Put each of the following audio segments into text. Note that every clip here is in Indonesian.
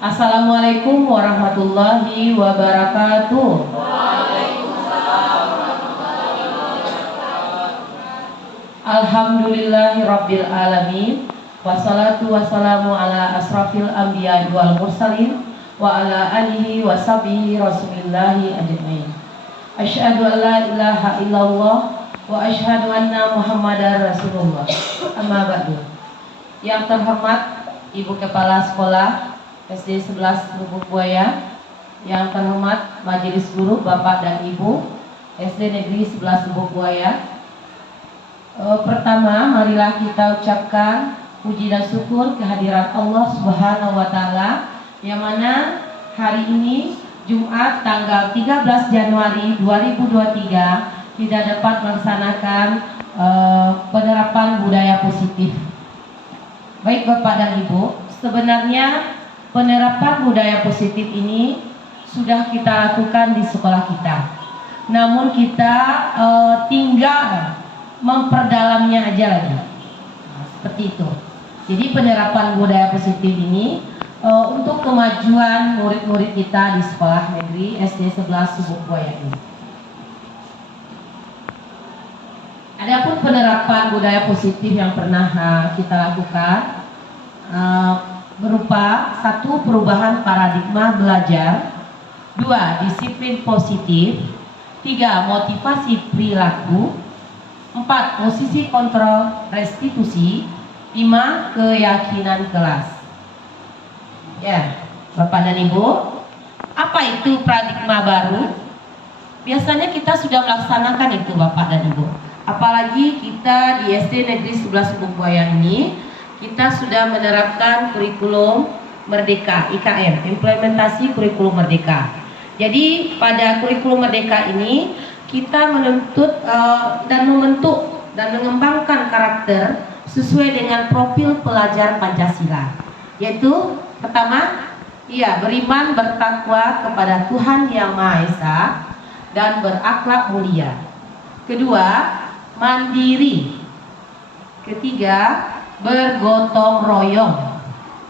Assalamualaikum warahmatullahi wabarakatuh. Alhamdulillahi rabbil alamin. Wassalatu wassalamu ala asrafil anbiya wal mursalin wa ala alihi wa sahbihi rasulillahi ajmain. Asyhadu an la ilaha illallah wa asyhadu anna muhammadar rasulullah. Amma ba'du. Yang terhormat Ibu Kepala Sekolah SD 11 Lubuk Buaya, yang terhormat Majelis Guru Bapak dan Ibu SD Negeri 11 Lubuk Buaya. Pertama, marilah kita ucapkan puji dan syukur kehadiran Allah Subhanahu wa taala, yang mana hari ini Jumat tanggal 13 Januari 2023 kita dapat melaksanakan penerapan budaya positif. Baik Bapak dan Ibu, sebenarnya penerapan budaya positif ini sudah kita lakukan di sekolah kita. Namun kita tinggal memperdalamnya aja lagi. Nah, seperti itu. Jadi penerapan budaya positif ini untuk kemajuan murid-murid kita di sekolah negeri SD 11 Lubuk Buaya ini. Adapun penerapan budaya positif yang pernah kita lakukan berupa 1. Perubahan paradigma belajar, 2. Disiplin positif, 3. Motivasi perilaku, 4. Posisi kontrol restitusi, 5. Keyakinan kelas. Ya, Bapak dan Ibu, apa itu paradigma baru? Biasanya kita sudah melaksanakan itu Bapak dan Ibu. Apalagi kita di SD Negeri 11 Lubuk Buaya ini, kita sudah menerapkan kurikulum Merdeka IKM, implementasi kurikulum Merdeka. Jadi pada kurikulum Merdeka ini kita menuntut dan membentuk dan mengembangkan karakter sesuai dengan profil pelajar Pancasila. Yaitu pertama, beriman bertakwa kepada Tuhan Yang Maha Esa dan berakhlak mulia. Kedua, mandiri. Ketiga, bergotong royong.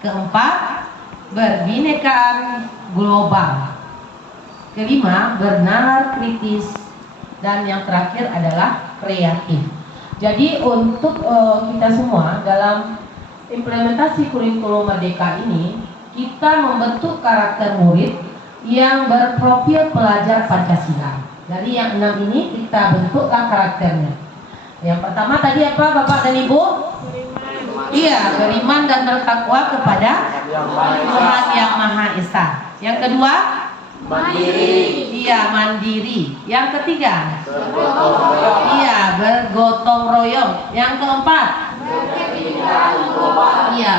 Keempat, berbinekaan global. Kelima, bernalar kritis. Dan yang terakhir adalah kreatif. Jadi untuk kita semua dalam implementasi kurikulum Merdeka ini, kita membentuk karakter murid yang berprofil pelajar Pancasila. Dari yang 6 ini kita bentuklah karakternya. Yang pertama tadi apa Bapak dan Ibu? Iya, beriman dan bertakwa kepada Tuhan Yang Maha Esa. Yang kedua, mandiri. Iya, mandiri. Yang ketiga, bergotong royong. Yang keempat,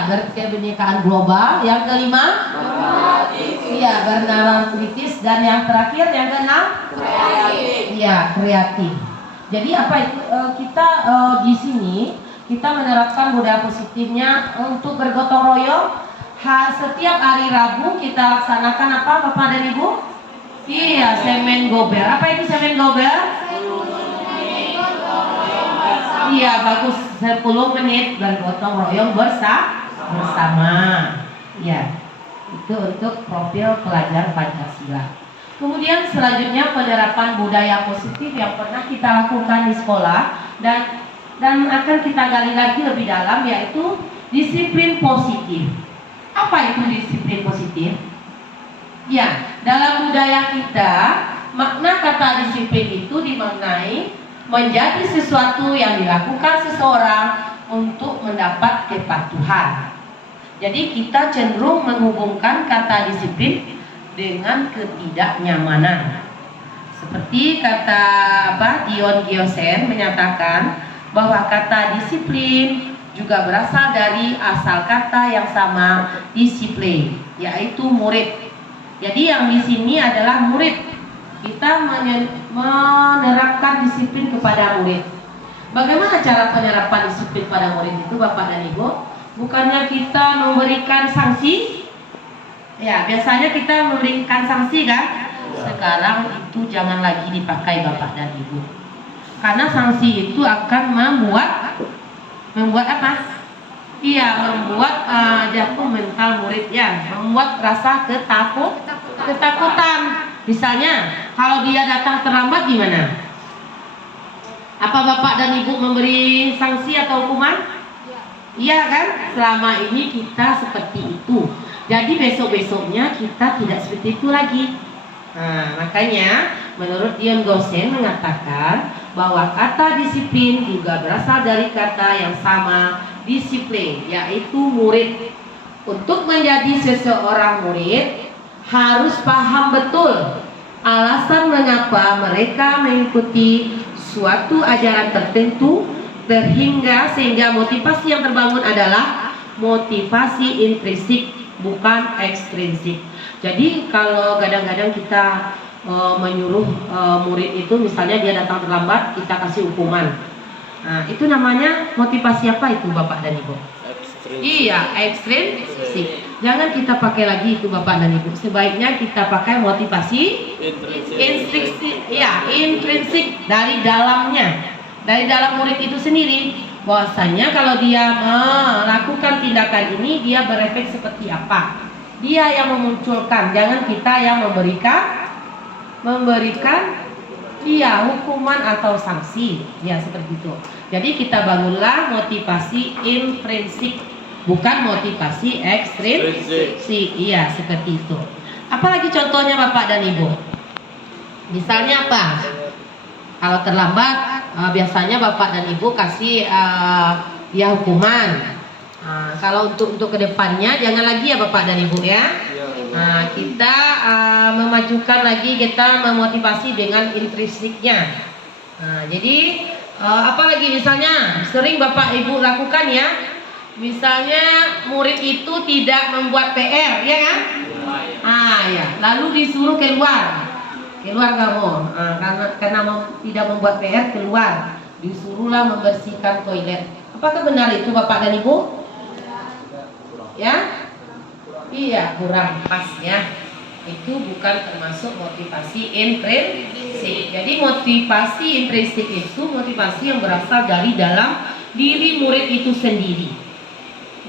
berkebinekaan global. Yang kelima, bernalar kritis. Dan yang terakhir, yang keenam, kreatif. Jadi apa itu? Kita di sini kita menerapkan budaya positifnya untuk bergotong royong. Setiap hari Rabu kita laksanakan apa Bapak dan Ibu? Iya, semen gober. Apa itu semen gober? Iya, bagus. 10 menit bergotong royong bersama. Iya, itu untuk profil pelajar Pancasila. Kemudian selanjutnya penerapan budaya positif yang pernah kita lakukan di sekolah dan akan kita gali lagi lebih dalam, yaitu disiplin positif. Apa itu disiplin positif? Ya, dalam budaya kita, makna kata disiplin itu dimaknai menjadi sesuatu yang dilakukan seseorang untuk mendapat kepatuhan. Jadi kita cenderung menghubungkan kata disiplin dengan ketidaknyamanan. Seperti kata Dion Giosen menyatakan bahwa kata disiplin juga berasal dari asal kata yang sama, disiplin, yaitu murid. Jadi yang di sini adalah murid. Kita menerapkan disiplin kepada murid. Bagaimana cara penerapan disiplin pada murid itu Bapak dan Ibu? Bukannya kita memberikan sanksi? Ya, biasanya kita memberikan sanksi kan? Sekarang itu jangan lagi dipakai Bapak dan Ibu. Karena sanksi itu akan membuat apa? Iya, membuat jatuh mental murid ya, membuat rasa ketakutan. Misalnya, kalau dia datang terlambat gimana? Apa bapak dan ibu memberi sanksi atau hukuman? Iya kan? Selama ini kita seperti itu. Jadi besok-besoknya kita tidak seperti itu lagi. Nah, makanya menurut Dion Gosen mengatakan bahwa kata disiplin juga berasal dari kata yang sama, disiplin, yaitu murid. Untuk menjadi seseorang murid harus paham betul alasan mengapa mereka mengikuti suatu ajaran tertentu sehingga motivasi yang terbangun adalah motivasi intrinsik bukan ekstrinsik. Jadi kalau kadang-kadang kita menyuruh murid itu, misalnya dia datang terlambat, kita kasih hukuman. Nah, itu namanya motivasi apa itu Bapak dan Ibu? Iya, ekstrinsik. Jangan kita pakai lagi itu Bapak dan Ibu. Sebaiknya kita pakai motivasi intrinsik. Ya, intrinsik dari dalamnya. Dari dalam murid itu sendiri. Bahwasanya kalau dia melakukan tindakan ini, dia berefek seperti apa? Dia yang memunculkan, jangan kita yang memberikan dia hukuman atau sanksi. Ya, seperti itu. Jadi kita bangunlah motivasi intrinsik, bukan motivasi ekstrinsik. Iya, seperti itu. Apalagi contohnya Bapak dan Ibu? Misalnya apa? Kalau terlambat, biasanya Bapak dan Ibu kasih dia hukuman. Kalau untuk kedepannya jangan lagi ya Bapak dan Ibu ya. Kita memajukan lagi, kita memotivasi dengan intrinsiknya. Jadi apalagi misalnya sering Bapak Ibu lakukan ya. Misalnya murid itu tidak membuat PR, ya kan? Ya. Lalu disuruh keluar kamu, karena tidak membuat PR, keluar, disuruhlah membersihkan toilet. Apakah benar itu Bapak dan Ibu? Ya, iya, kurang pas ya. Itu bukan termasuk motivasi intrinsik. Jadi motivasi intrinsik itu motivasi yang berasal dari dalam diri murid itu sendiri.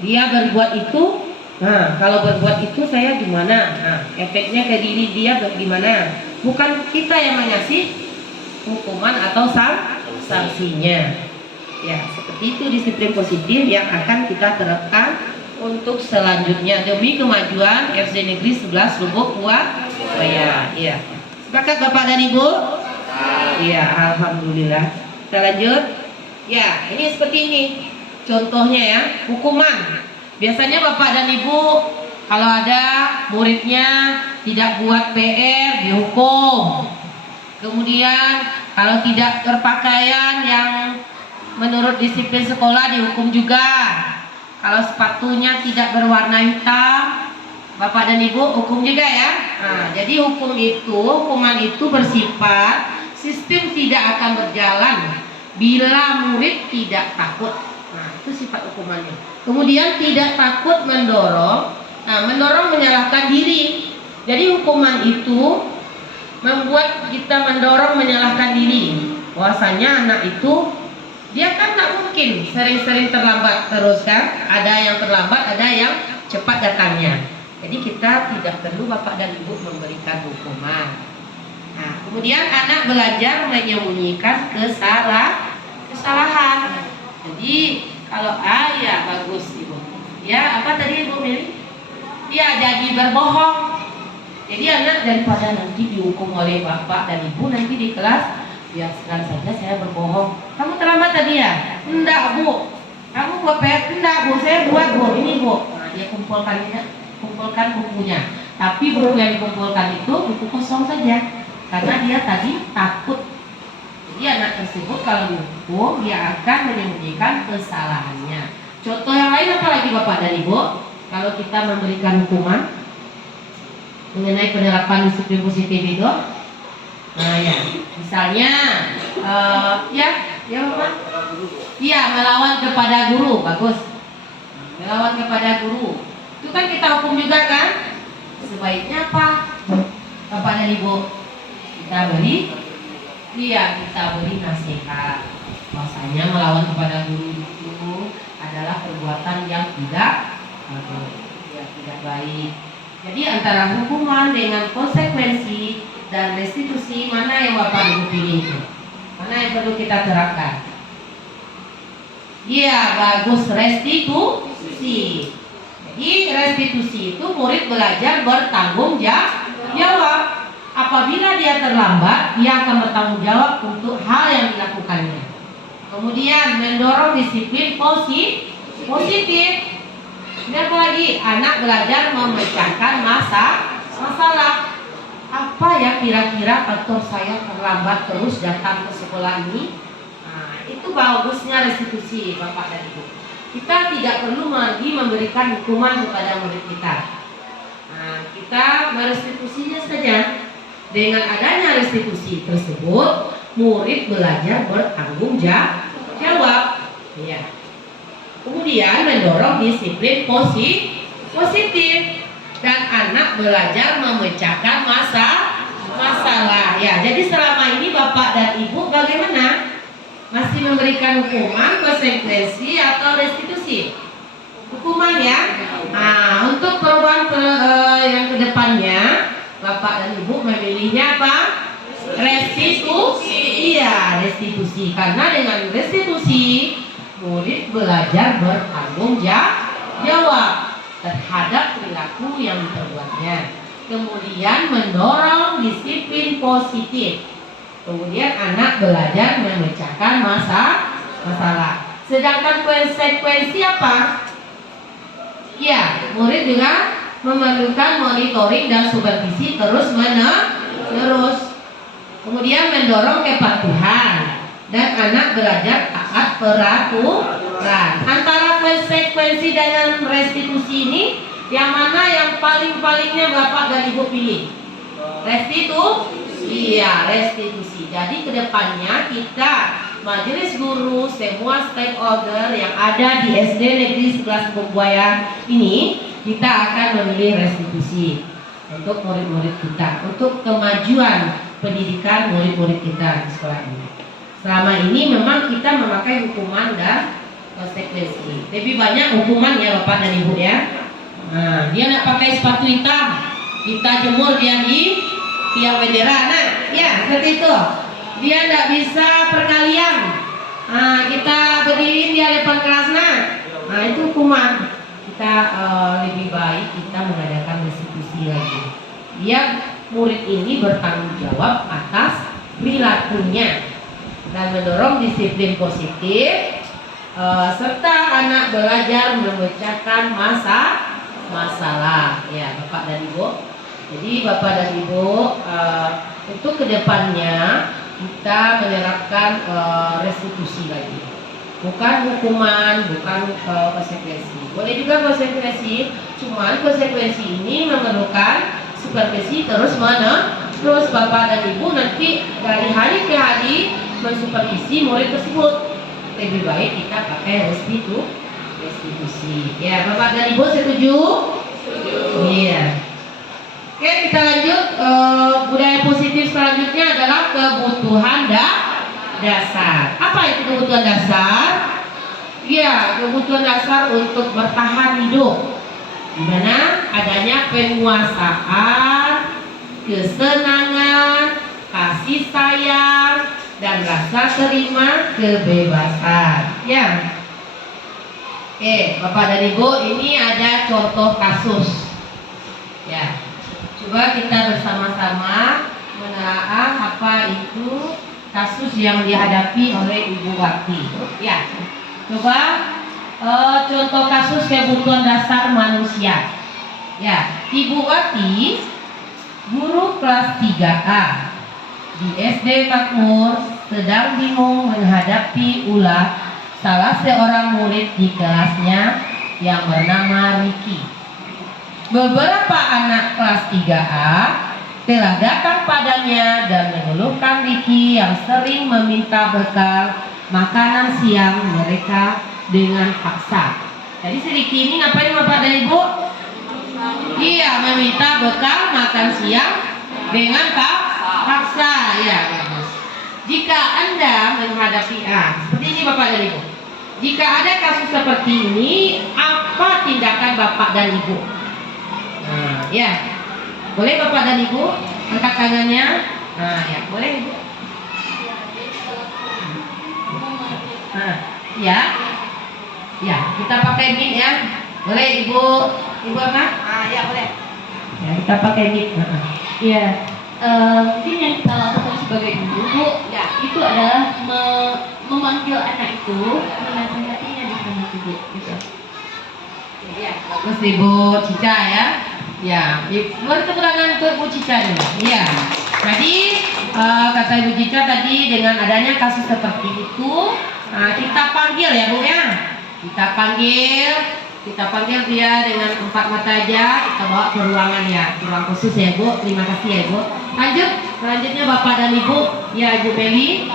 Dia berbuat itu. Nah, kalau berbuat itu saya gimana? Nah, efeknya ke diri dia bagaimana? Bukan kita yang mengasih hukuman atau sanksinya. Ya, seperti itu disiplin positif yang akan kita terapkan untuk selanjutnya demi kemajuan SD Negeri 11 Lubuk Buaya. Iya. Sepakat Bapak dan Ibu? Iya, alhamdulillah. Kita lanjut. Ya, ini seperti ini. Contohnya ya, hukuman. Biasanya Bapak dan Ibu kalau ada muridnya tidak buat PR dihukum. Kemudian kalau tidak berpakaian yang menurut disiplin sekolah dihukum juga. Kalau sepatunya tidak berwarna hitam, Bapak dan Ibu hukum juga ya. Jadi hukuman itu bersifat sistem tidak akan berjalan bila murid tidak takut. Itu sifat hukumannya. Kemudian tidak takut mendorong. Mendorong menyalahkan diri. Jadi hukuman itu membuat kita mendorong menyalahkan diri. Bahwasanya anak itu dia kan tak mungkin sering-sering terlambat terus kan. Ada yang terlambat, ada yang cepat datangnya. Jadi kita tidak perlu Bapak dan Ibu memberikan hukuman. Kemudian anak belajar menyembunyikan kesalahan. Jadi kalau ya bagus Ibu. Ya, apa tadi Ibu Mili? Ya, jadi berbohong. Jadi anak daripada nanti dihukum oleh Bapak dan Ibu nanti di kelas, biarkan saja saya berbohong. Kamu terlambat tadi ya? Enggak Bu. Kamu buat PR? Enggak Bu, saya buat Bu. Ini Bu. Dia kumpulkan bukunya. Tapi buku yang dikumpulkan itu buku kosong saja. Karena dia tadi takut. Jadi anak tersebut kalau dihukum dia akan menyembunyikan kesalahannya. Contoh yang lain apa lagi Bapak dan Ibu? Kalau kita memberikan hukuman mengenai penerapan disiplin positif itu, ya, misalnya, ya Bapak, iya melawan kepada guru, bagus, melawan kepada guru, itu kan kita hukum juga kan? Sebaiknya apa, Bapak dan Ibu? Kita beri nasihat. Bahwasanya melawan kepada guru itu adalah perbuatan yang tidak tidak baik. Jadi antara hukuman dengan konsekuensi dan restitusi, mana yang Bapak Ibu pilih itu? Mana yang perlu kita terapkan? Iya, bagus, restitusi. Jadi restitusi itu murid belajar bertanggung jawab. Apabila dia terlambat, dia akan bertanggung jawab untuk hal yang dilakukannya. Kemudian mendorong disiplin positif. Dan apa lagi? Anak belajar memecahkan masalah. Apa ya kira-kira faktor saya terlambat terus datang ke sekolah ini? Nah, itu bagusnya restitusi, Bapak dan Ibu. Kita tidak perlu lagi memberikan hukuman kepada murid kita. Nah, kita merestitusinya saja. Dengan adanya restitusi tersebut, murid belajar bertanggung jawab. Ya. Kemudian mendorong disiplin positif dan anak belajar memecahkan masalah. Ya, jadi selama ini Bapak dan Ibu bagaimana? Masih memberikan hukuman, konsekuensi atau restitusi? Hukuman ya. Nah, untuk perubahan yang kedepannya, Bapak dan Ibu memilihnya apa? Restitusi. Iya, restitusi. Karena dengan restitusi, murid belajar bertanggung jawab terhadap perilaku yang diperbuatnya. Kemudian mendorong disiplin positif. Kemudian anak belajar memecahkan masalah. Sedangkan konsekuensi apa? Ya, murid juga memerlukan monitoring dan supervisi terus. Kemudian mendorong kepatuhan dan anak belajar taat peraturan. Antara konsekuensi dan restitusi ini, yang mana yang paling-palingnya Bapak dan Ibu pilih? Restitusi. Iya, restitusi. Jadi kedepannya kita majelis guru, semua stakeholder yang ada di SD Negeri 11 Bubuaya ini, kita akan memilih restitusi untuk murid-murid kita, untuk kemajuan pendidikan murid-murid kita di sekolah ini. Selama ini memang kita memakai hukuman dan konsekuensi. Lebih banyak hukuman ya Bapak dan Ibu ya. Nah, dia nak pakai sepatu hitam, kita jemur dia di tiang bendera. Nah, ya seperti itu. Dia tidak bisa perkalian. Nah, kita berdiri dia depan kelas. Nah, itu hukuman. Kita lebih baik kita mengadakan restitusi lagi. Biar murid ini bertanggung jawab atas perilakunya dan mendorong disiplin positif, serta anak belajar memecahkan masalah. Ya, Bapak dan Ibu. Jadi Bapak dan Ibu, untuk kedepannya kita menerapkan restitusi lagi, bukan hukuman, bukan konsekuensi. Boleh juga konsekuensi, cuman konsekuensi ini memerlukan supervisi terus Bapak dan Ibu nanti dari hari ke hari mensupervisi murid tersebut. Lebih baik kita pakai restitusi. Ya, Bapak dan Ibu setuju? Setuju. Iya. Oke, kita lanjut. Budaya positif selanjutnya adalah kebutuhan dasar. Apa itu kebutuhan dasar? Ya, kebutuhan dasar untuk bertahan hidup, di mana adanya penguasaan, kesenangan, kasih sayang, dan rasa terima kebebasan. Ya. Oke, Bapak dan Ibu, ini ada contoh kasus. Ya. Coba kita bersama-sama menelaah apa itu kasus yang dihadapi oleh Ibu Wati. Ya. Coba contoh kasus kebutuhan dasar manusia. Ya, Ibu Wati, guru kelas 3A di SD Makmur, sedang bingung menghadapi ulah salah seorang murid di kelasnya yang bernama Ricky. Beberapa anak kelas 3A telah datang padanya dan mengeluhkan Ricky yang sering meminta bekal makanan siang mereka dengan paksa. Jadi si Ricky ini ngapain Bapak dan Ibu? Iya, meminta bekal makan siang dengan paksa. Ya, bagus. Jika Anda menghadapi seperti ini Bapak dan Ibu. Jika ada kasus seperti ini, apa tindakan Bapak dan Ibu? Nah, ya, boleh Bapak dan Ibu angkat tangannya. Nah, ya, boleh Ibu. Nah, ya, ya, kita pakai mic ya. Boleh Ibu, Ibu apa? Ah, ya boleh. Ya, kita pakai mic. Iya, mungkin yang kita lakukan sebagai ibu, Bu, ya itu adalah memanggil anak itu, menasihatinya di sana Bu, gitu. Ya, bagus Ibu Cica ya. Ya, boleh tepuk tangan untuk Ibu Cica dulu. Ya, jadi kata Ibu Cica tadi dengan adanya kasus seperti itu, kita panggil ya Bu ya. Kita panggil dia dengan empat mata aja, kita bawa ke ruangan ya, ruang khusus ya Bu. Terima kasih ya Ibu. Selanjutnya Bapak dan Ibu, ya Ibu Meli.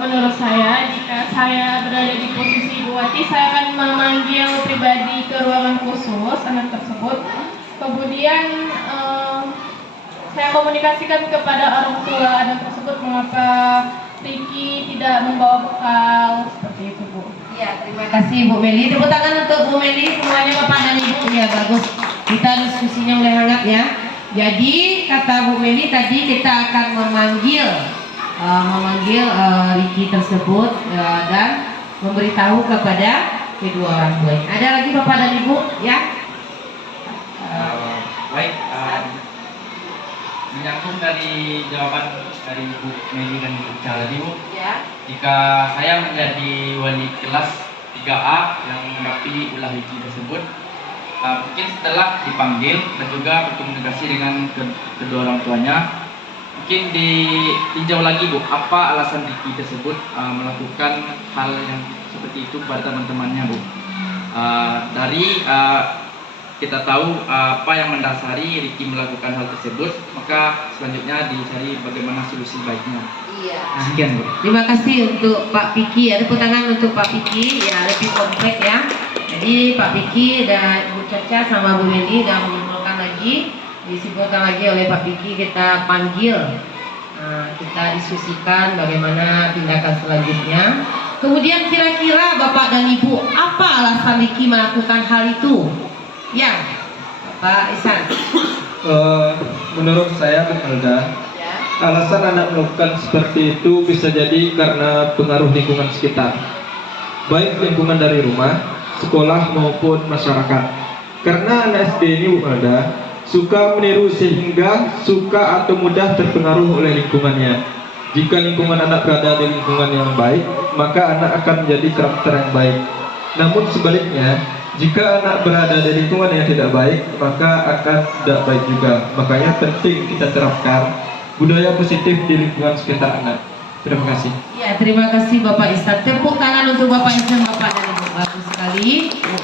Menurut saya, jika saya berada di posisi Ibu Wati, saya akan memanggil pribadi ke ruangan khusus anak tersebut. Kemudian saya komunikasikan kepada orang tua anak tersebut mengapa Ricky tidak membawa bekal, seperti itu Bu. Ya, terima kasih Bu Meli. Tepuk tangan untuk Bu Meli semuanya Bapak dan Ibu. Ya, bagus. Kita diskusinya mulai hangat ya. Jadi kata Bu Meli tadi kita akan memanggil Ricky tersebut dan memberitahu kepada kedua orang tua. Ada lagi Bapak dan Ibu ya? Baik, menyambung dari jawaban dari Bu Meli dan Bu Ica tadi Bu. Ya. Jika saya menjadi wali kelas 3A yang menanggapi ulah Ricky tersebut, mungkin setelah dipanggil dan juga berkomunikasi dengan kedua orang tuanya, mungkin ditinjau lagi Bu, apa alasan Ricky tersebut melakukan hal yang seperti itu pada teman-temannya Bu. Dari kita tahu apa yang mendasari Ricky melakukan hal tersebut, maka selanjutnya dicari bagaimana solusi baiknya. Iya. Sekian Bu. Terima kasih untuk Pak Piki. Ada tepuk tangan untuk Pak Piki. Ya, lebih komplek ya. Jadi Pak Piki dan Bu Caca sama Bu Meli sudah menyimpulkan lagi, disimpulkan lagi oleh Pak Piki. Kita panggil, kita diskusikan bagaimana tindakan selanjutnya. Kemudian kira-kira Bapak dan Ibu, apa alasan Ricky melakukan hal itu? Ya, Pak Isan. Menurut saya Bu Alda, alasan anak melakukan seperti itu bisa jadi karena pengaruh lingkungan sekitar, baik lingkungan dari rumah, sekolah maupun masyarakat. Karena anak SD ini Bu Alda suka meniru sehingga suka atau mudah terpengaruh oleh lingkungannya. Jika lingkungan anak berada di lingkungan yang baik, maka anak akan menjadi karakter yang baik. Namun sebaliknya, jika anak berada di lingkungan yang tidak baik, maka akan tidak baik juga. Makanya penting kita terapkan budaya positif di lingkungan sekitar anak. Terima kasih. Ya, terima kasih Bapak Isan. Tepuk tangan untuk Bapak Isan, Bapak dan Ibu. Bagus sekali.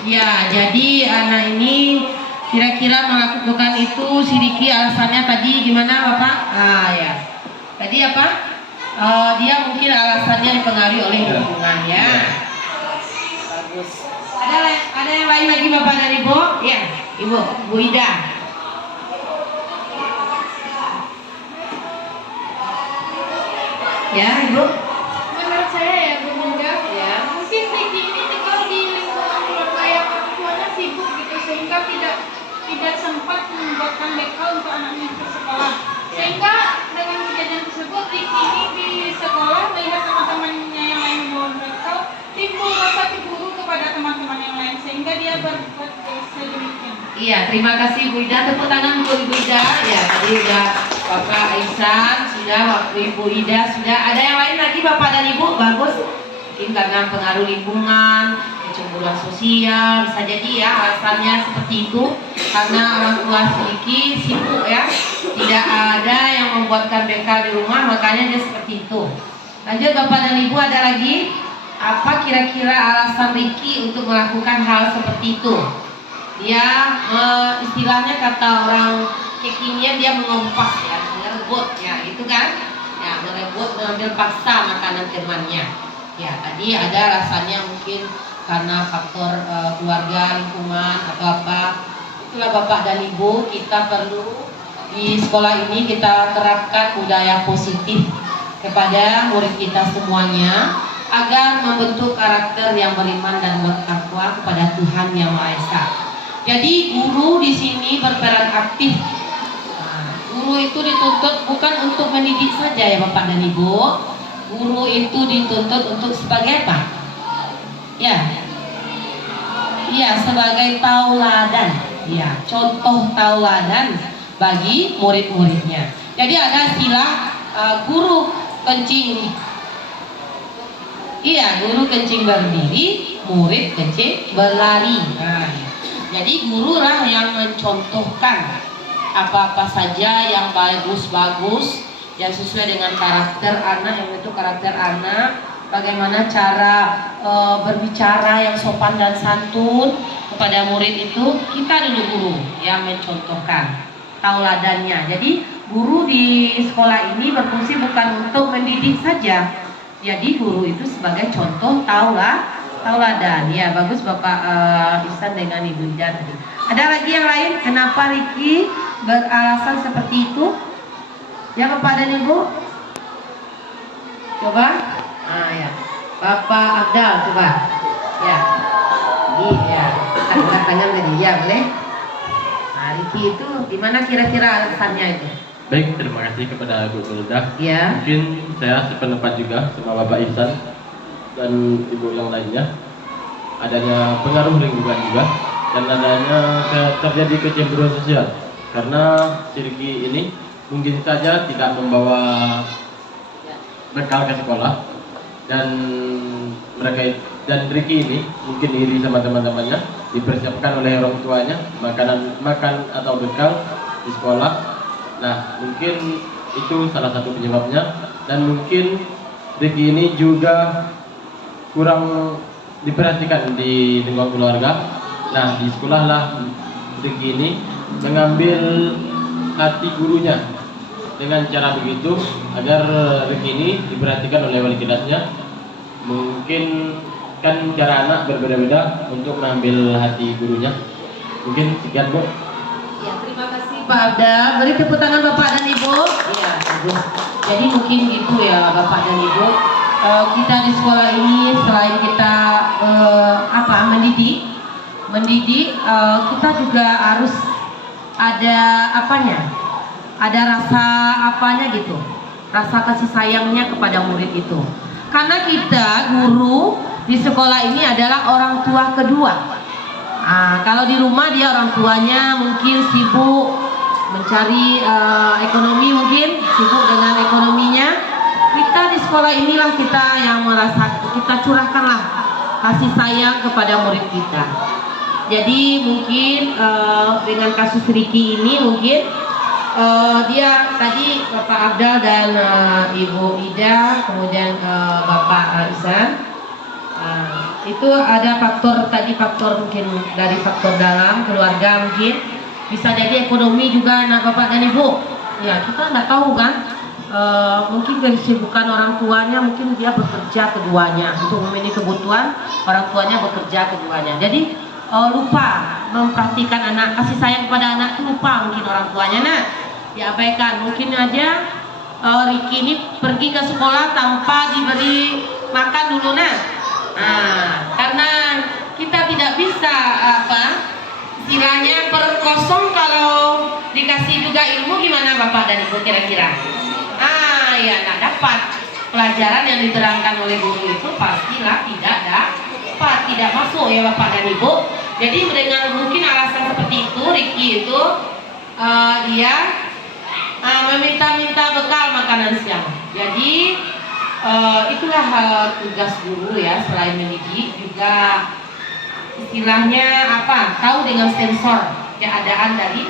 Ya, jadi anak ini kira-kira melakukan itu si Ricky alasannya tadi gimana Bapak? Ya. Tadi apa? Dia mungkin alasannya dipengaruhi oleh lingkungan ya. Bagus. Ada yang lain lagi Bapak dan Ibu? Ya, Ibu, Bu Ida. Ya, Ibu. Menurut saya ya Bu Bunda, Ya. mungkin Ricky ini tinggal di lingkungan keluarga yang orang tuanya sibuk gitu, sehingga tidak sempat membuatkan bekal untuk anaknya ke sekolah. Sehingga dengan kejadian tersebut, Ricky ini di sekolah melihat teman-temannya yang lain membawa bekal, timbul rasa cemburu kepada teman-teman yang lain, sehingga dia berbuat sedemikian. Iya, terima kasih Bu Ida. Tepuk tangan untuk Ibu Ida. Ya, tadi udah Bapak Ihsan, sudah waktu Ibu Ida, sudah. Ada yang lain lagi Bapak dan Ibu? Bagus. Mungkin karena pengaruh lingkungan, kecemburuan sosial, bisa jadi ya alasannya seperti itu. Karena orang tua Ricky sibuk ya, tidak ada yang membuatkan bekal di rumah, makanya dia seperti itu. Lanjut Bapak dan Ibu, ada lagi? Apa kira-kira alasan Ricky untuk melakukan hal seperti itu? Dia istilahnya kata orang kekinian dia mengompas ya, merebut ya, itu kan? Ya, merebut, mengambil paksa makanan temannya. Ya, tadi ada alasannya mungkin karena faktor keluarga, lingkungan atau apa. Itulah Bapak dan Ibu, kita perlu di sekolah ini kita terapkan budaya positif kepada murid kita semuanya. agar membentuk karakter yang beriman dan bertakwa kepada Tuhan Yang Maha Esa. Jadi guru di sini berperan aktif. Nah, guru itu dituntut bukan untuk mendidik saja ya Bapak dan Ibu. Guru itu dituntut untuk sebagai apa? Ya, sebagai tauladan. Ya, contoh tauladan bagi murid-muridnya. Jadi ada istilah guru kencing. Iya, guru kencing berdiri, murid kencing berlari. Nah, jadi guru lah yang mencontohkan apa-apa saja yang bagus-bagus, yang sesuai dengan karakter anak, yang itu karakter anak, bagaimana cara berbicara yang sopan dan santun kepada murid itu, kita dulu guru yang mencontohkan tauladannya. Jadi guru di sekolah ini berfungsi bukan untuk mendidik saja. Jadi guru itu sebagai contoh tauladan. Ya, bagus Bapak Ihsan dengan Ibu Ida tadi. Ada lagi yang lain? Kenapa Riki beralasan seperti itu? Ya Bapak dan Ibu? Coba. Ya. Bapak Abdal coba. Ya. Ini ya. Angkat tangan tadi. Ya, boleh? Nah, Riki itu gimana kira-kira alasannya itu? Baik, terima kasih kepada Bu Gulda. Ya. Mungkin saya sependapat juga sama Bapak Ihsan dan Ibu yang lainnya. Adanya pengaruh lingkungan juga dan adanya terjadi kecemburuan sosial. Karena si Riki ini mungkin saja tidak membawa bekal ke sekolah dan Riki ini mungkin iri sama teman-temannya, dipersiapkan oleh orang tuanya makan atau bekal di sekolah. Nah, mungkin itu salah satu penyebabnya dan mungkin Riki ini juga kurang diperhatikan di lingkungan keluarga. Nah, di sekolah lah Riki ini mengambil hati gurunya dengan cara begitu agar Riki ini diperhatikan oleh wali kelasnya. Mungkin kan cara anak berbeda-beda untuk mengambil hati gurunya. Mungkin sekian Bu. Ya, terima kasih Pak Abda. Beri tepuk tangan Bapak dan Ibu. Iya, bagus. Jadi mungkin gitu ya Bapak dan Ibu. Kita di sekolah ini selain kita mendidik, kita juga harus ada apanya? Ada rasa apanya gitu? Rasa kasih sayangnya kepada murid itu. Karena kita guru di sekolah ini adalah orang tua kedua. Kalau di rumah dia orang tuanya mungkin sibuk mencari ekonomi, mungkin sibuk dengan ekonominya. Kita di sekolah inilah kita yang merasa kita curahkanlah kasih sayang kepada murid kita. Jadi mungkin dengan kasus Riki ini mungkin dia tadi Bapak Abdal dan Ibu Ida, kemudian Bapak Ihsan. Itu ada faktor mungkin dari faktor dalam keluarga, mungkin bisa jadi ekonomi juga anak Bapak dan Ibu. Ya, kita nggak tahu kan, mungkin kesibukan orang tuanya, mungkin dia bekerja keduanya untuk memenuhi kebutuhan orang tuanya, bekerja keduanya. Jadi lupa memperhatikan anak, kasih sayang kepada anak itu lupa mungkin orang tuanya. Nah, diabaikan. Mungkin aja Riki ini pergi ke sekolah tanpa diberi makan dulu. Karena kita tidak bisa istilahnya perkosong kalau dikasih juga ilmu, gimana Bapak dan Ibu kira-kira? Ya nggak dapat pelajaran yang diterangkan oleh guru itu, pastilah tidak masuk ya Bapak dan Ibu. Jadi dengan mungkin alasan seperti itu, Riki itu dia meminta bekal makanan siang. Jadi itulah tugas guru ya, selain mendidik juga istilahnya tahu dengan sensor keadaan dari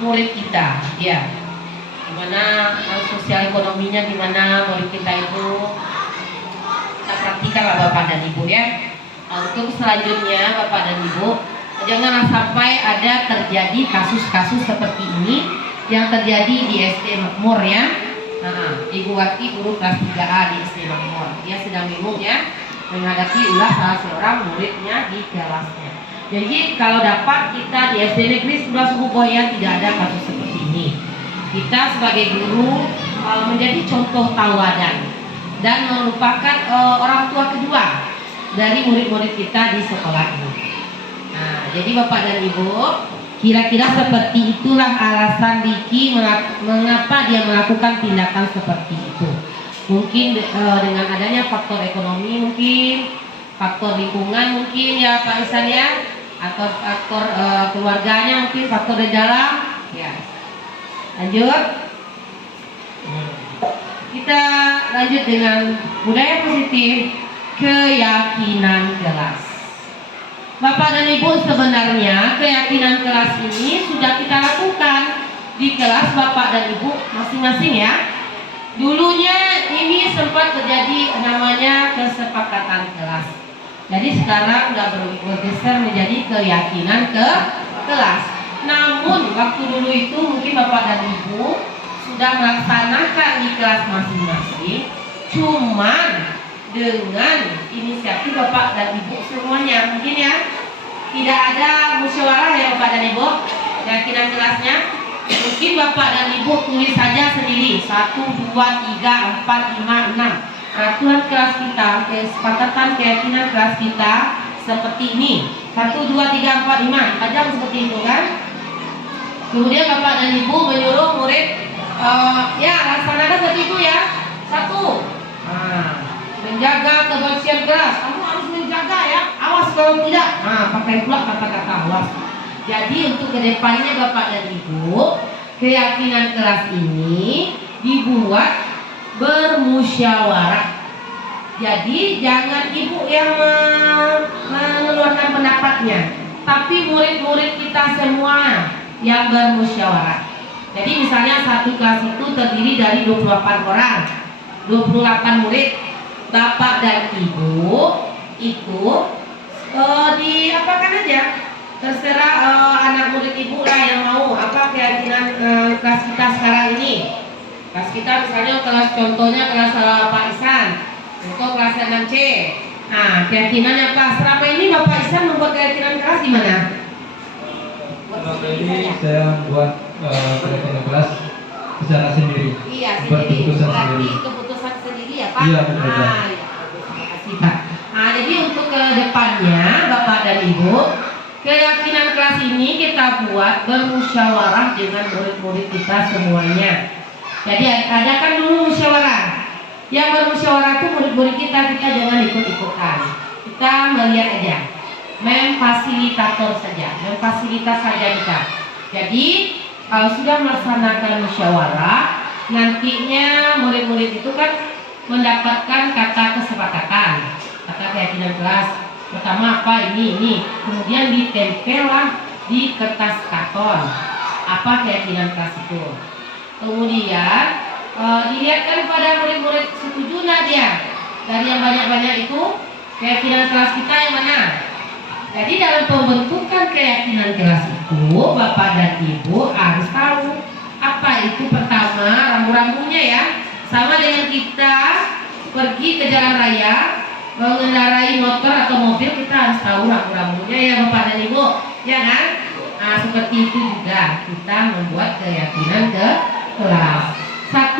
murid kita, ya, gimana sosial ekonominya, gimana murid kita itu kita perhatikan lah Bapak dan Ibu ya. Untuk selanjutnya Bapak dan Ibu, janganlah sampai ada terjadi kasus-kasus seperti ini yang terjadi di SD Makmur ya. Ibu Wati guru kelas 3A di SD Makmur, dia sedang bingung ya menghadapi ulah salah seorang muridnya di kelasnya. Jadi kalau dapat kita di SD Negeri 11 Sukuboyan tidak ada kasus seperti ini. Kita sebagai guru menjadi contoh tauladan. dan merupakan orang tua kedua dari murid-murid kita di sekolah ini. Nah, jadi Bapak dan Ibu, kira-kira seperti itulah alasan Ricky mengapa dia melakukan tindakan seperti itu. Mungkin dengan adanya faktor ekonomi, mungkin faktor lingkungan, mungkin ya Pak Ihsan ya, atau faktor keluarganya, mungkin faktor di dalam. Ya, lanjut. Kita lanjut dengan budaya positif, keyakinan kelas. Bapak dan Ibu, sebenarnya keyakinan kelas ini sudah kita lakukan di kelas Bapak dan Ibu masing-masing ya. Dulunya ini sempat terjadi namanya kesepakatan kelas. Jadi sekarang sudah bergeser menjadi keyakinan ke kelas. Namun waktu dulu itu mungkin Bapak dan Ibu sudah melaksanakan di kelas masing-masing, cuman dengan inisiatif Bapak dan Ibu semuanya, mungkin ya, tidak ada musyawarah ya Bapak dan Ibu, keyakinan kelasnya. Mungkin Bapak dan Ibu tulis saja sendiri 1, 2, 3, 4, 5, 6 aturan kelas kita, kesepakatan keyakinan kelas kita seperti ini, 1, 2, 3, 4, 5 dipajang seperti itu kan. Kemudian Bapak dan Ibu menyuruh murid ya laksanakan seperti itu ya. 1, menjaga kebersihan kelas, kamu harus menjaga ya, awas kalau tidak. Pakai pula kata-kata awas. Jadi untuk kedepannya Bapak dan Ibu, keyakinan kelas ini dibuat bermusyawarah. Jadi jangan ibu yang mengeluarkan pendapatnya, tapi murid-murid kita semua yang bermusyawarah. Jadi misalnya satu kelas itu terdiri dari 28 orang, 28 murid. Bapak dan Ibu itu diapakan aja, terserah anak murid Ibu lah yang mau apa keyakinan kelas kita sekarang ini. Kelas kita misalnya contohnya kelas Pak Ihsan, untuk kelas 6C. Nah, keyakinannya apa? Selama ini Bapak Ihsan membuat keyakinan kelas di mana? Selama ini saya buat keyakinan kelas secara sendiri. Iya, buat sendiri. keputusan Berarti sendiri. keputusan sendiri ya Pak? Iya, betul. Ya, terima kasih Pak. Nah, jadi untuk ke depannya Bapak dan Ibu, keyakinan kelas ini kita buat bermusyawarah dengan murid-murid kita semuanya. Jadi adakan dulu musyawarah. Yang bermusyawarah itu murid-murid kita jangan ikut-ikutan. Kita melihat aja, memfasilitator saja, memfasilitas saja kita. Jadi kalau sudah melaksanakan musyawarah, nantinya murid-murid itu kan mendapatkan kata kesepakatan, kata keyakinan kelas. Pertama apa ini, kemudian ditempellah di kertas karton apa keyakinan kelas itu. Kemudian dilihatkan pada murid-murid setuju nggak dia dari yang banyak-banyak itu keyakinan kelas kita yang mana. Jadi dalam pembentukan keyakinan kelas itu Bapak dan Ibu harus tahu apa itu. Pertama rambu-rambunya ya, sama dengan kita pergi ke jalan raya mengendarai motor atau mobil, kita harus tahu rambu-rambunya ya Bapak dan Ibu, ya kan? Nah seperti itu juga kita membuat keyakinan ke kelas. 1,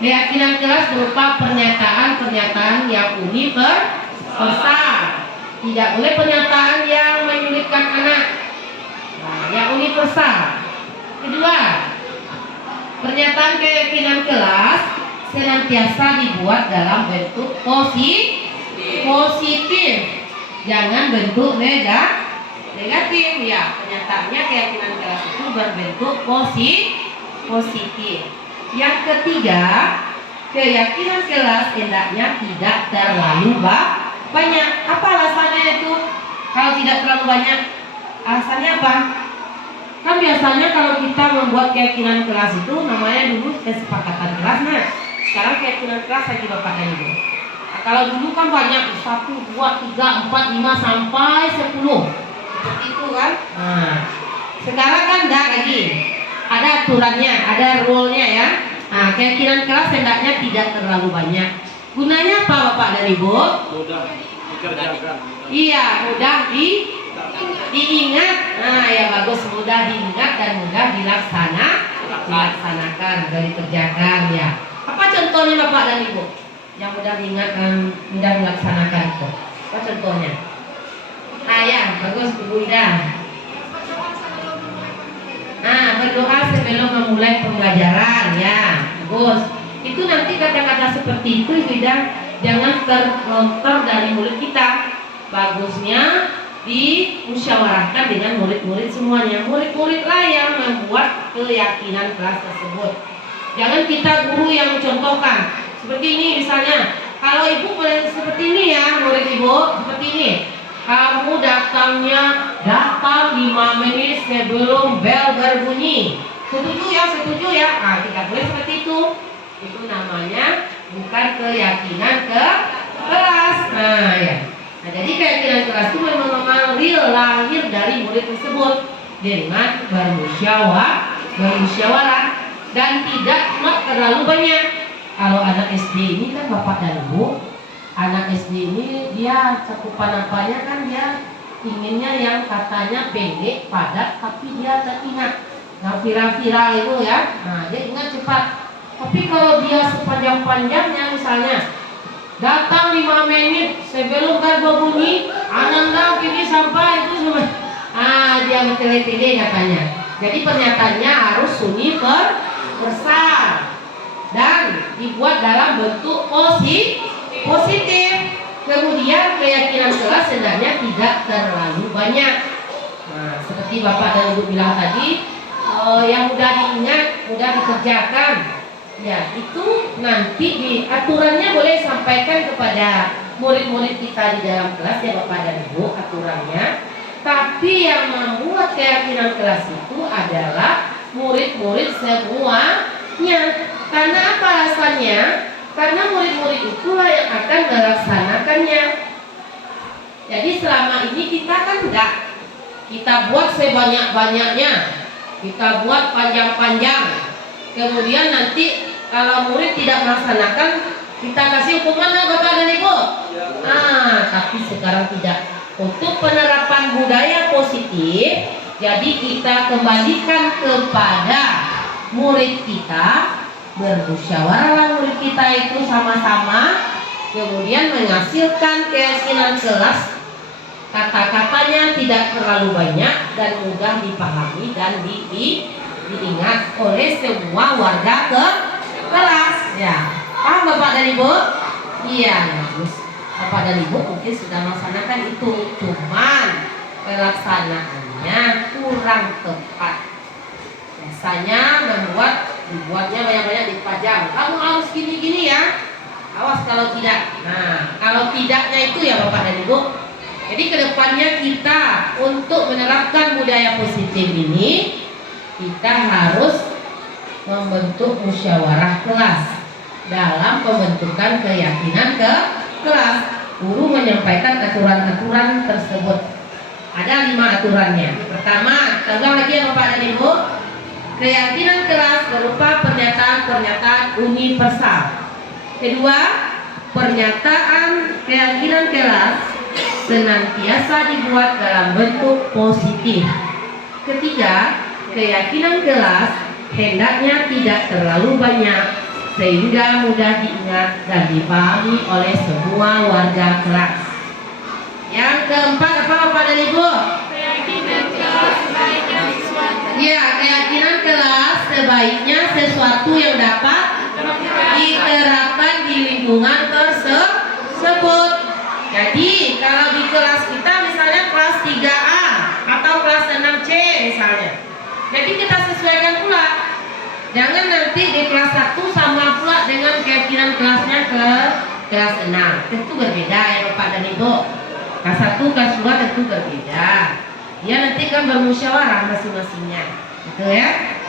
keyakinan kelas berupa pernyataan-pernyataan yang universal. Tidak boleh pernyataan yang menyulitkan anak. Nah, yang universal. 2, pernyataan keyakinan kelas senantiasa dibuat dalam bentuk positif. Jangan bentuk negatif ya. Pernyataannya keyakinan kelas itu berbentuk positif. Yang ketiga, keyakinan kelas hendaknya tidak terlalu banyak. Apa alasannya itu? Kalau tidak terlalu banyak, alasannya apa? Kan biasanya kalau kita membuat keyakinan kelas itu namanya dulu kesepakatan kelas. Nah, sekarang keyakinan kelas lagi Bapak dan Ibu. Nah, kalau dulu kan banyak 1, 2, 3, 4, 5 sampai 10. Seperti itu kan? Nah, sekarang kan enggak lagi. Ada aturannya, ada rule-nya ya. Nah, keyakinan kelas hendaknya tidak terlalu banyak. Gunanya apa Bapak dan Ibu? Mudah dikerjakan. Iya, mudah diingat. Nah, ya bagus, mudah diingat dan mudah dilaksanakan, mudah dikerjakan ya. Apa contohnya Bapak dan Ibu? yang mudah diingatkan, mudah dilaksanakan itu. Apa contohnya? Ya, bagus Ibu Ida. Berdoa sebelum memulai pembelajaran, ya, bagus. Itu nanti kata-kata seperti itu Ibu Ida jangan terlontar dari mulut kita. Bagusnya dimusyawarahkan dengan murid-murid semuanya. Murid-muridlah yang membuat keyakinan kelas tersebut. Jangan kita guru yang mencontohkan. Seperti ini misalnya, kalau ibu boleh seperti ini ya, murid ibu seperti ini. Kamu datang 5 menit sebelum bel berbunyi. Setuju ya? Tidak boleh seperti itu. Itu namanya bukan keyakinan ke kelas. Ya. Jadi keyakinan kelas itu memang real lahir dari murid tersebut dengan bermusyawarah dan tidak terlalu banyak. Kalau anak SD ini kan Bapak dan Ibu, anak SD ini dia cakupan apanya kan dia inginnya yang katanya pendek, padat, tapi dia tak ingat. Yang viral-viral itu ya, dia ingat cepat. Tapi kalau dia sepanjang-panjangnya misalnya datang 5 menit sebelum berbunyi, Ananda ini sampai itu semua. Dia bertele-tele katanya. Jadi pernyataannya harus sunyi besar dan dibuat dalam bentuk positif. Kemudian keyakinan kelas sebenarnya tidak terlalu banyak. Seperti Bapak dan Ibu bilang tadi, yang mudah diingat, mudah dikerjakan. Ya, itu nanti aturannya boleh sampaikan kepada murid-murid kita di dalam kelas ya Bapak dan Ibu aturannya. Tapi yang membuat keyakinan kelas itu adalah murid-murid semuanya. Karena apa alasannya? Karena murid-murid itulah yang akan melaksanakannya. Jadi selama ini kita kan enggak. Kita buat sebanyak-banyaknya. Kita buat panjang-panjang. Kemudian nanti kalau murid tidak melaksanakan, kita kasih hukuman Bapak dan Ibu. Tapi sekarang tidak. Untuk penerapan budaya positif, jadi kita kembalikan kepada murid kita, bermusyawarah murid kita itu sama-sama, kemudian menghasilkan keyakinan kelas. Kata-katanya tidak terlalu banyak dan mudah dipahami dan diingat oleh semua warga kelas. Ya, paham Bapak dan Ibu? Iya, bagus. Bapak dan Ibu mungkin sudah melaksanakan itu, cuman pelaksanaannya kurang tepat. Biasanya dibuatnya banyak-banyak dipajang. Kamu harus gini-gini ya. Awas kalau tidak. Kalau tidaknya itu ya Bapak dan Ibu. Jadi kedepannya kita untuk menerapkan budaya positif ini, kita harus membentuk musyawarah kelas dalam pembentukan keyakinan kelas. Guru menyampaikan aturan-aturan tersebut. Ada 5 aturannya. Pertama, kita ulang lagi ya Bapak dan Ibu. Keyakinan kelas berupa pernyataan-pernyataan universal. Kedua, pernyataan keyakinan kelas senantiasa dibuat dalam bentuk positif. Ketiga, keyakinan kelas hendaknya tidak terlalu banyak sehingga mudah diingat dan dipahami oleh semua warga kelas. Yang keempat apa Bapak dan Ibu? Keyakinan kelas sebaiknya sesuatu. Ya, keyakinan kelas sebaiknya sesuatu yang dapat diterapkan di lingkungan tersebut. Jadi kalau di kelas kita misalnya kelas 3A atau kelas 6C misalnya, jadi kita sesuaikan pula. Jangan nanti di kelas 1 sama pula dengan keyakinan kelasnya ke kelas 6. Tentu berbeda ya Bapak dan Ibu. Kelas 1, kelas 2 tentu berbeda. Dia nanti kan bermusyawarah masing-masingnya. Gitu ya.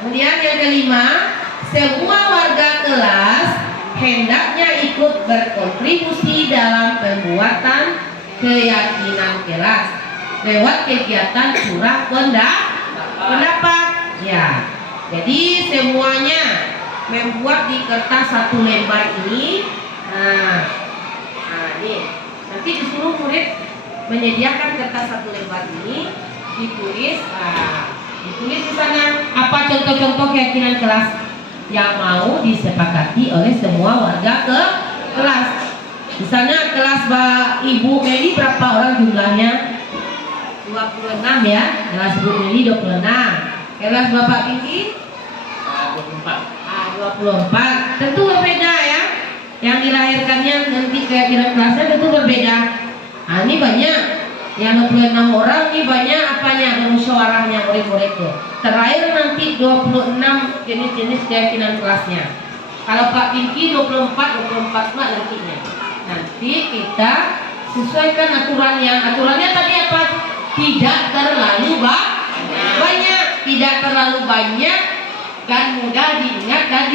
Kemudian yang kelima, semua warga kelas hendaknya ikut berkontribusi dalam pembuatan keyakinan kelas lewat kegiatan curah pendapat. Ya. Jadi semuanya membuat di kertas 1 lembar ini. Nih, nanti disuruh murid menyediakan kertas 1 lembar ini, ditulis di sana apa contoh-contoh keyakinan kelas yang mau disepakati oleh semua warga kelas. Misalnya kelas Ibu Meli berapa orang jumlahnya? 26 ya. Kelas Bu Meli 26. Kelas Bapak Pinky 24. Tentu berbeda ya. Yang dilahirkannya nanti keyakinan kelasnya tentu berbeda. Nah, ini banyak. Yang 26 orang ini banyak apanya? Musyawarahnya murid-murid itu. Terakhir nanti 26 jenis-jenis keyakinan kelasnya. Kalau Pak Pinky 24 nantinya. Nanti kita sesuaikan aturannya. Aturannya tadi apa? Tidak terlalu banyak, tidak terlalu banyak dan mudah diingat dan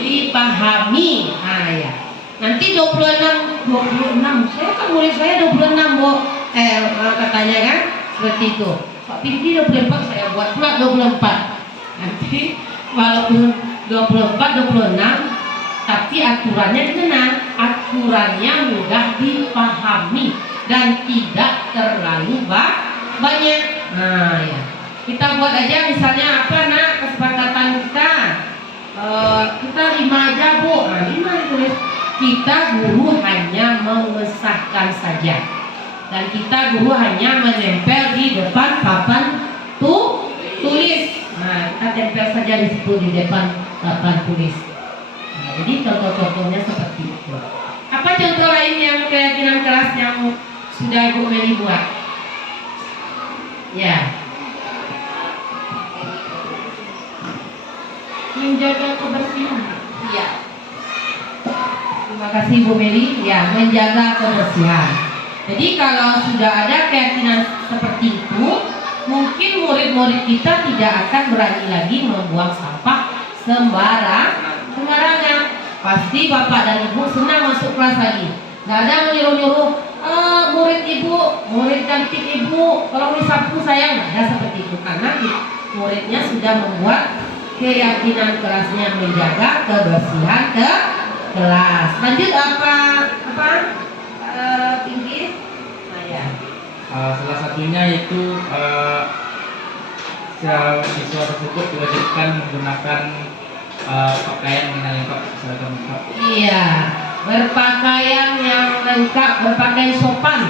dipahami. Nah ya. Nanti 26. Saya kan murid saya 26, Bu. Katanya kan seperti itu. Pak Pinky 24 saya buat pula 24. Nanti walaupun 26 tapi aturannya dikenal, aturannya mudah dipahami dan tidak terlalu banyak. Nah ya, kita buat aja misalnya apa nak kesepakatan kita, kita 5 aja Bu. Nah 5 ditulis. Kita guru hanya mengesahkan saja dan kita guru hanya menempel di depan papan tulis. Nah kita tempel saja di situ di depan papan tulis. Jadi contoh-contohnya seperti itu. Apa contoh lain yang keyakinan kelas yang sudah Ibu Meli buat? Ya. Menjaga kebersihan. Iya. Terima kasih Bu Meli. Ya, menjaga kebersihan. Jadi kalau sudah ada keyakinan seperti itu, mungkin murid-murid kita tidak akan berani lagi membuang sampah sembarangan. Pasti Bapak dan Ibu senang masuk kelas lagi. Nggak ada menyuruh-nyuruh, murid Ibu, murid cantik Ibu, kalau disapu saya, nggak ada seperti itu. Karena muridnya sudah membuat keyakinan kelasnya menjaga kebersihan kelas. Lanjut apa Pinky? Nah ya. Salah satunya yaitu siswa tersebut diwajibkan menggunakan pakaian dengan lengkap seragam lengkap. Iya, berpakaian yang lengkap, berpakaian sopan,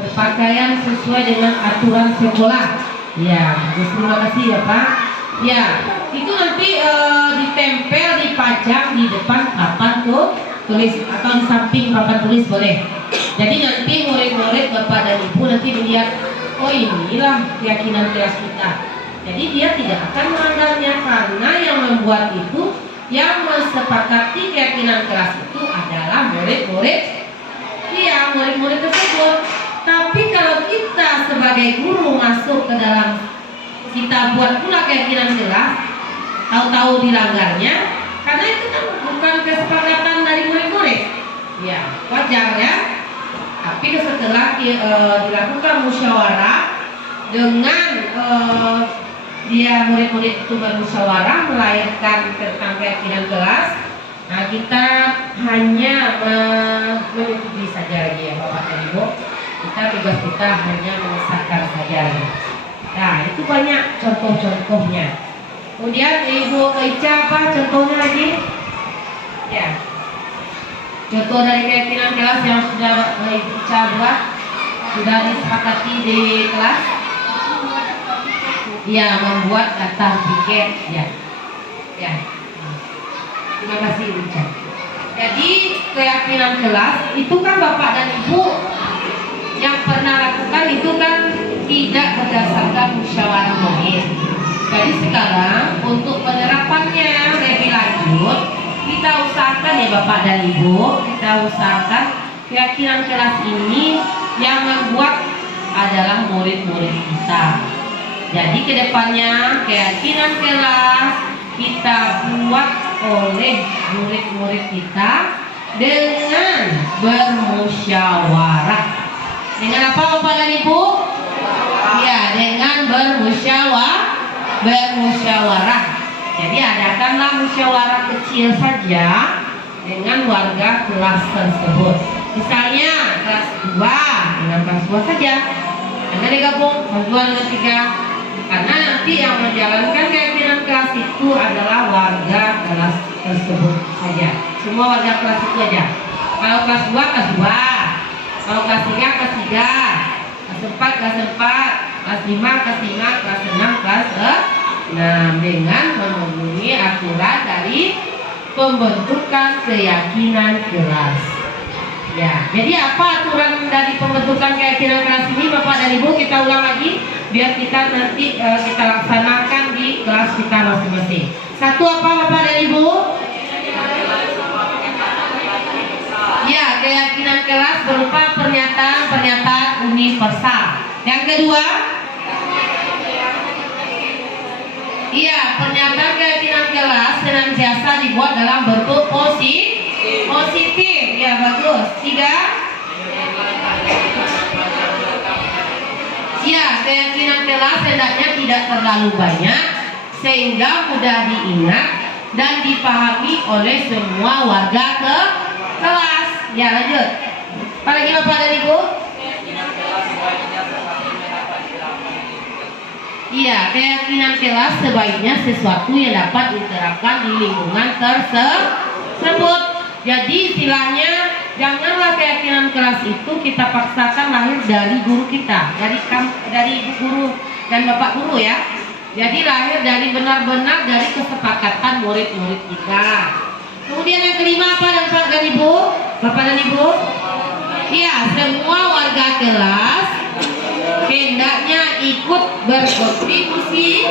berpakaian sesuai dengan aturan sekolah. Ya, terima kasih ya Pak. Ya, itu nanti ditempel, dipajang di depan papan tulis atau di samping papan tulis boleh. Jadi nanti murid-murid Bapak dan Ibu nanti melihat, oh inilah keyakinan kelas kita. Jadi dia tidak akan melanggarnya karena yang membuat itu, yang mensepakati keyakinan kelas itu adalah murid-murid. Iya, murid-murid tersebut. Tapi kalau kita sebagai guru masuk ke dalam, kita buat pula keyakinan kelas, tahu-tahu dilanggarnya, karena itu kan bukan kesepakatan dari murid-murid. Ya, wajar ya. Tapi setelah dilakukan musyawarah dengan dia murid-murid itu bermusyawarah melahirkan tentang keyakinan kelas. Nah kita hanya menyetujui saja lagi ya Bapak dan Ibu. Tugas kita hanya mengesahkan saja. Nah itu banyak contoh-contohnya. Kemudian Ibu Ica apa contohnya lagi? Ya. Contoh dari keyakinan kelas yang sudah Ibu Ica buat, sudah disepakati di kelas. Ya, membuat daftar tiket ya. Terima kasih Ibu Ica. Jadi keyakinan kelas itu kan Bapak dan Ibu yang pernah lakukan itu kan tidak berdasarkan musyawarah murid. Jadi sekarang untuk penerapannya lebih lanjut, kita usahakan ya Bapak dan Ibu, kita usahakan keyakinan kelas ini yang membuat adalah murid-murid kita. Jadi kedepannya keyakinan kelas kita buat oleh murid-murid kita dengan bermusyawarah. Dengan apa Bapak dan Ibu? Ya, dengan bermusyawarah. Jadi adakanlah musyawarah kecil saja dengan warga kelas tersebut. Misalnya kelas 2 dengan kelas 2 saja. Karena digabung kelas 2 dengan 3. Karena nanti yang menjalankan keyakinan kelas itu adalah warga kelas tersebut saja. Semua warga kelas itu aja. Kalau kelas 2 kelas 2. Kalau kelas 3 kelas 3. Kelas 4 kelas 4. Kelas 5 kelas 5. Kelas 6 kelas 6 dengan memenuhi aturan dari pembentukan keyakinan kelas. Ya, jadi apa aturan dari pembentukan keyakinan kelas ini, Bapak dan Ibu? Kita ulang lagi biar kita nanti kita laksanakan di kelas kita masing-masing. Satu apa, Bapak dan Ibu? Ya, keyakinan kelas berupa pernyataan universal. Yang kedua, iya, pernyataan keyakinan kelas senantiasa dibuat dalam bentuk positif. Ya, bagus. 3. Ya, keyakinan kelas hendaknya tidak terlalu banyak sehingga mudah diingat dan dipahami oleh semua warga kelas. Ya, lanjut. Apa lagi Bapak dan Ibu? Iya, keyakinan kelas sebaiknya sesuatu yang dapat diterapkan di lingkungan tersebut. Jadi istilahnya, janganlah keyakinan kelas itu kita paksakan lahir dari guru kita, dari ibu guru dan bapak guru ya. Jadi lahir dari benar-benar dari kesepakatan murid-murid kita. Kemudian yang kelima apa Bapak dan Ibu? Bapak dan Ibu? Iya, semua warga kelas hendaknya ikut berkontribusi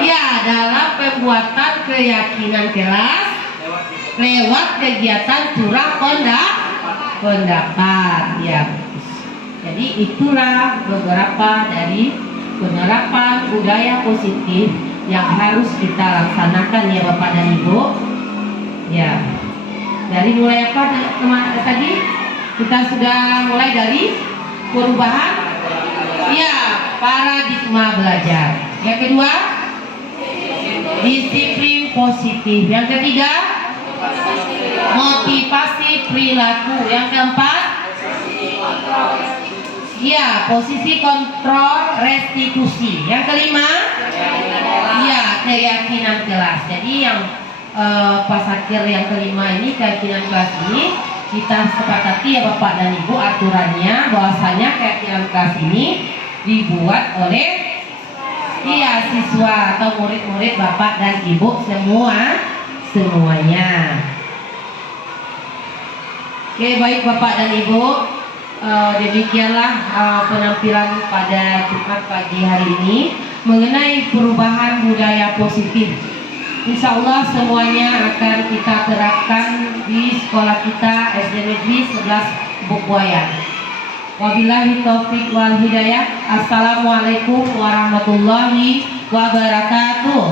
ya dalam pembuatan keyakinan kelas lewat kegiatan curah pendapat ya. Jadi itulah beberapa dari penerapan budaya positif yang harus kita laksanakan ya Bapak dan Ibu. Ya. Dari mulai apa tadi? Kita sudah mulai dari perubahan ya paradigma belajar. Yang kedua, disiplin positif. Yang ketiga, motivasi perilaku. Yang keempat, ya posisi kontrol restitusi. Yang kelima, ya keyakinan kelas. Jadi yang pas akhir yang kelima ini, keyakinan kelas ini kita sepakati ya Bapak dan Ibu aturannya bahwasanya keyakinan kelas ini dibuat oleh siswa atau murid-murid Bapak dan Ibu semuanya. Oke, baik Bapak dan Ibu, demikianlah penampilan pada Jumat pagi hari ini mengenai perubahan budaya positif. Insya Allah semuanya akan kita terapkan di sekolah kita SD Negeri 11 Bukbuaya. Wabillahi taufiq wal hidayah. Assalamualaikum warahmatullahi wabarakatuh.